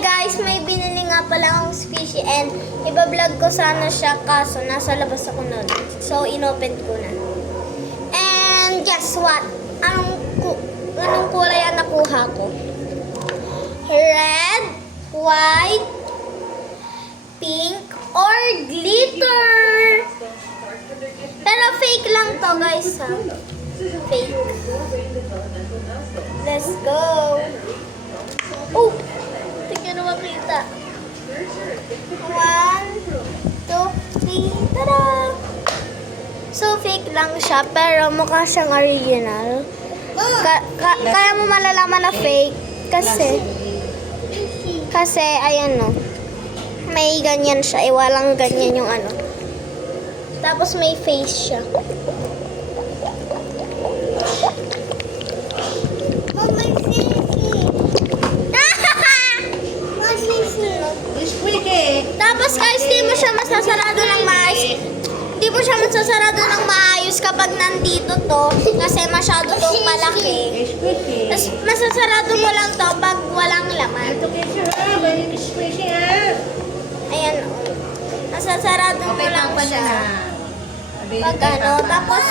guys, may binili nga pala akong squishy and ibablog ko sana siya kaso nasa labas ako nun. So, inopen ko na. And guess what? Anong kulay ang nakuha ko? Red, white, pink, or glitter? Pero fake lang to guys ha. Fake. Let's go. Oh! Tingnan na makita. 1, 2, 3, tada! So, fake lang siya, pero mukha siyang original. Kaya mo malalaman na fake kasi ayan no. May ganyan siya, walang ganyan yung ano. Tapos may face siya. Tapos guys, di mo siya masasarado ng maayos. Di mo siya masasarado ng maayos kapag nandito to. Kasi masyado tong malaki. Tapos masasarado mo lang to pag walang laman. Ayan o. Masasarado mo lang siya. Pag ano, tapos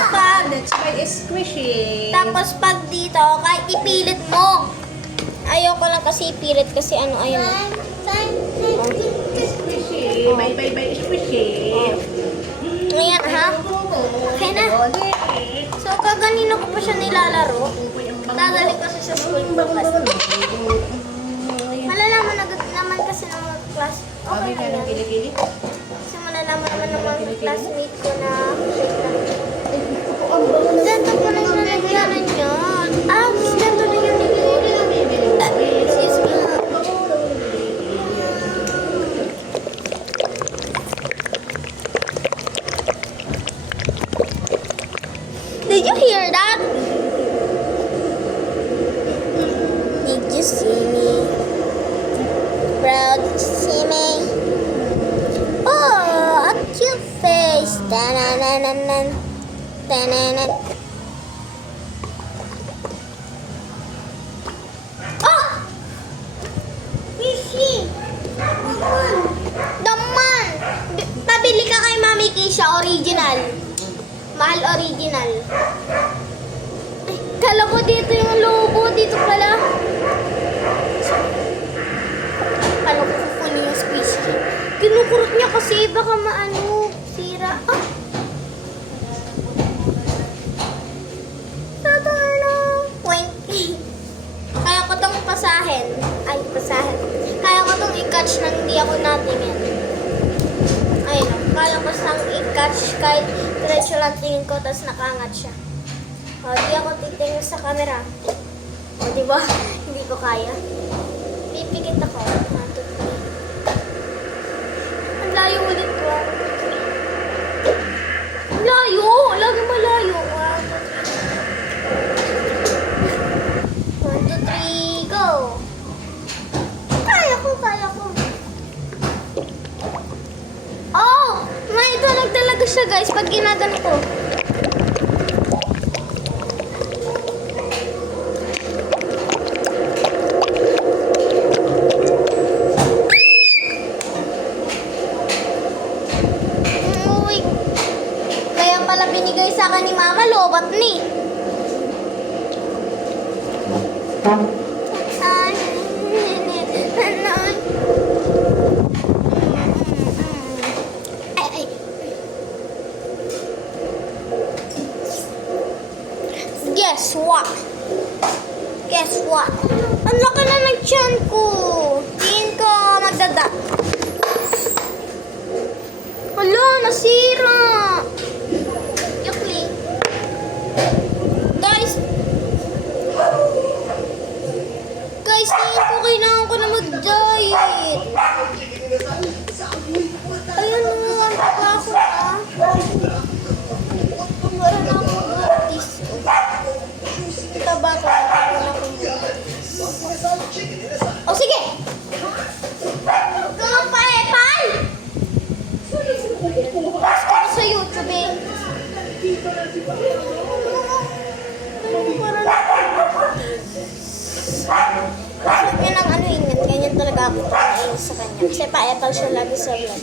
pag dito, kahit ipilit mo. Ayoko lang kasi ipilit kasi ano, ayun o. Bye, squishy. Ayan ha. Okay na. So, kaganino ko pa siya nilalaro. Dadali ko siya sa school bukas. Malalaman naman kasi ng mga class. Okay na yan. Kasi malalaman naman ng mga classmate ko na ganito po na yung naglanan yun. Ganito na yung excuse me. Did you hear that? Did you see me? Proud to see me? Oh, a cute face. Ta-na-na-na-na. Ta-na-na. Oh! Fishy! Daman! Pabili ka kay Mami Keisha, original. Mahal original. Ay, kala ko dito yung logo. Dito pala. Kala ko kukunin yung squishy. Kinukurot niya kasi baka maano, sira. Saturno. Point. Kaya ko tong pasahin. Kaya ko tong i-catch nang hindi ako natingin. Ayun, kaya ko siyang i-catch kahit diretso lang tingin ko, tapos nakangat siya. O, di ako titingin sa camera. O, di ba? Hindi ko kaya. Pipikit ako. 1, 2, 3. Ang layo ulit ko. Ang layo! Lagi malayo. 1, 2, 3, go! Kaya ko. Oh! May tunog talaga siya guys pag ginagano ko. Uy. Kaya pala binigay sa akin ni Mama, lobat ni. Guess what? Ang laki na ng tiyan ko. Tingin ko magdada. Hala, nasira. Yukli. Guys. talaga ako nainis sa kanya. Kasi pa-epal siya lagi sa vlog.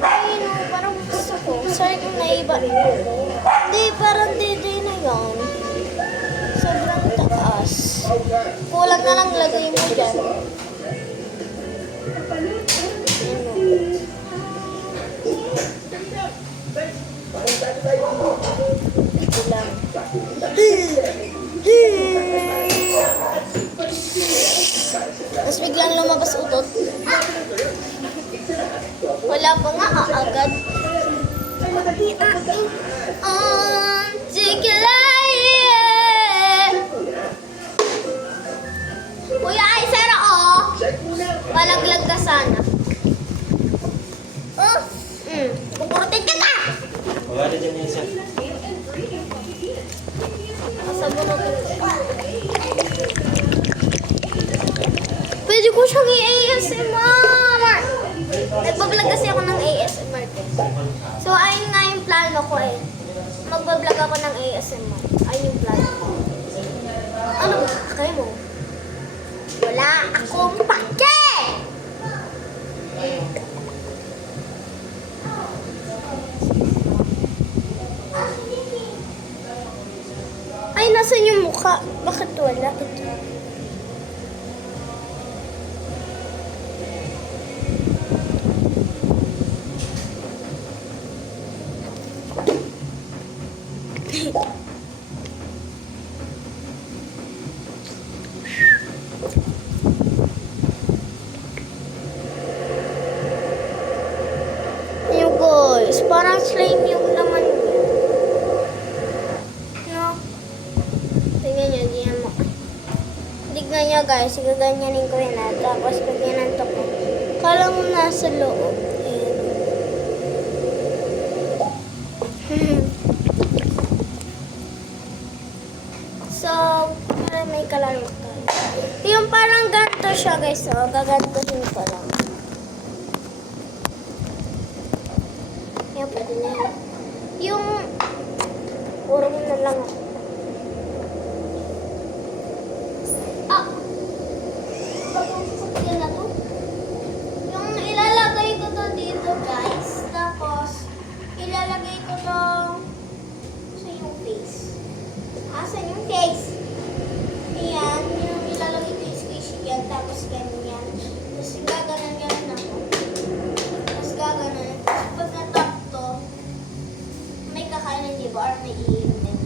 Ay, no, parang gusto ko. Sorry kung naiba. Hindi, parang day na yun. Sobrang taas. Kulang na lang lagay mo dyan. Ito lang. Tapos biglang lumabas utot. Wala pa nga, agad. Kuya, ay sara oh. Malaglag ka sana. Kukurutin ka na! Wala dyan yung isa. Kasabunutin ko. Pwede ko siyang i-ASMR. Nagbablog kasi ako ng ASMR. So, ayun nga yung plano ko eh. Magbablog ako ng ASMR. Ayun yung plano ko. Ano ba? Kaya mo? Wala akong pake! Ay, nasan yung mukha? Bakit wala? Ito. Yung guys, parang slime yung laman niya. No? Tingnan nyo, di yan mo. Tignan nyo guys, gaganyanin ko yan at tapos pag yanantok ko. Kala mo nasa loob. Ayan. So, para may kalaro tayo. Yung parang ganito siya guys, so gagantohin ko lang. Yan, pwede na yan. Yung urong na lang ako. Ah! Bagong sasakyan na to. Yung ilalagay ko to dito guys. Tapos, ilalagay ko to sa yung face. Asan yung face? Ayan, yung ilalagay ko yung squishy yan. Tapos ganyan. Tapos gaganan ako. Tapos gaganan. Tapos pag natap to, may kakainin, di ba? Or may iinom.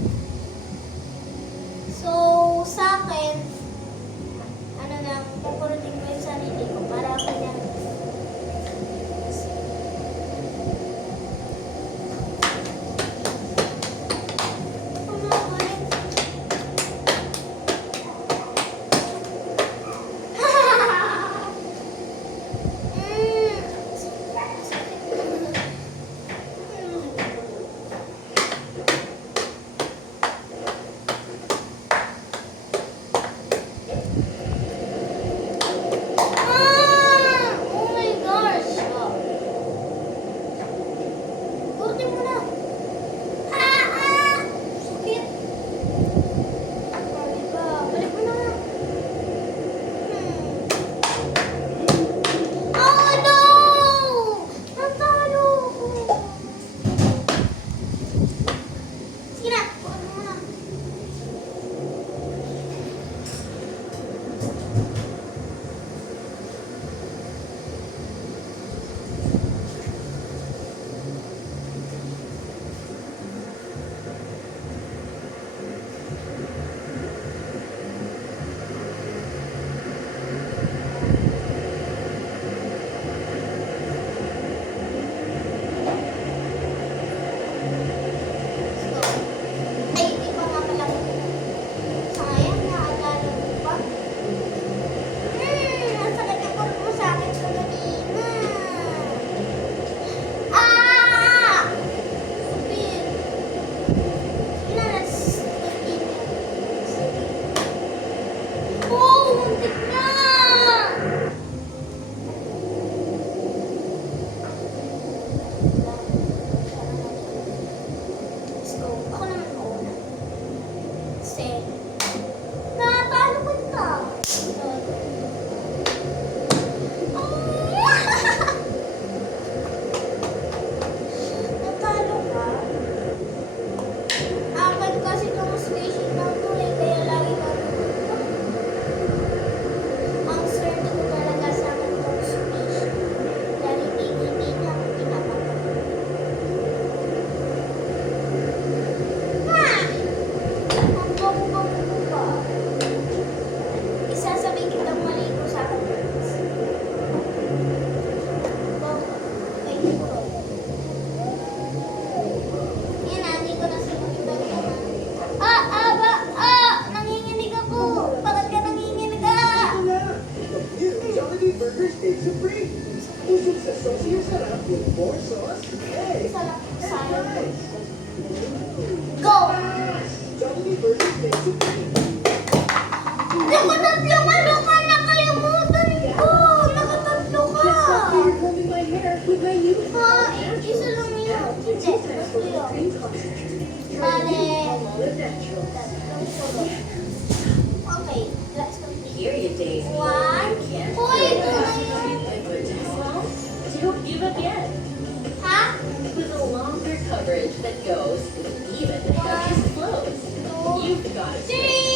Burgers Big Supreme. Usog sa saucy sarap with more sauce. Hey! Sarap sayang. Go! Jollibee Burgers Big Supreme. Nakatatlo ka! Luka, nakalimutan ko! Nakatatlo ka! You're combing my hair with my new Ha? Isa lang yun. Hindi. Gusto yun. cream concentrate. Bale. All natural. Tatlong sunod. Okay. Let's continue. Here you Daisy. One. Uy, ito na yun. Well, don't give up yet. Ha? With a longer coverage that goes even the heaviest flows. You've got it. Three.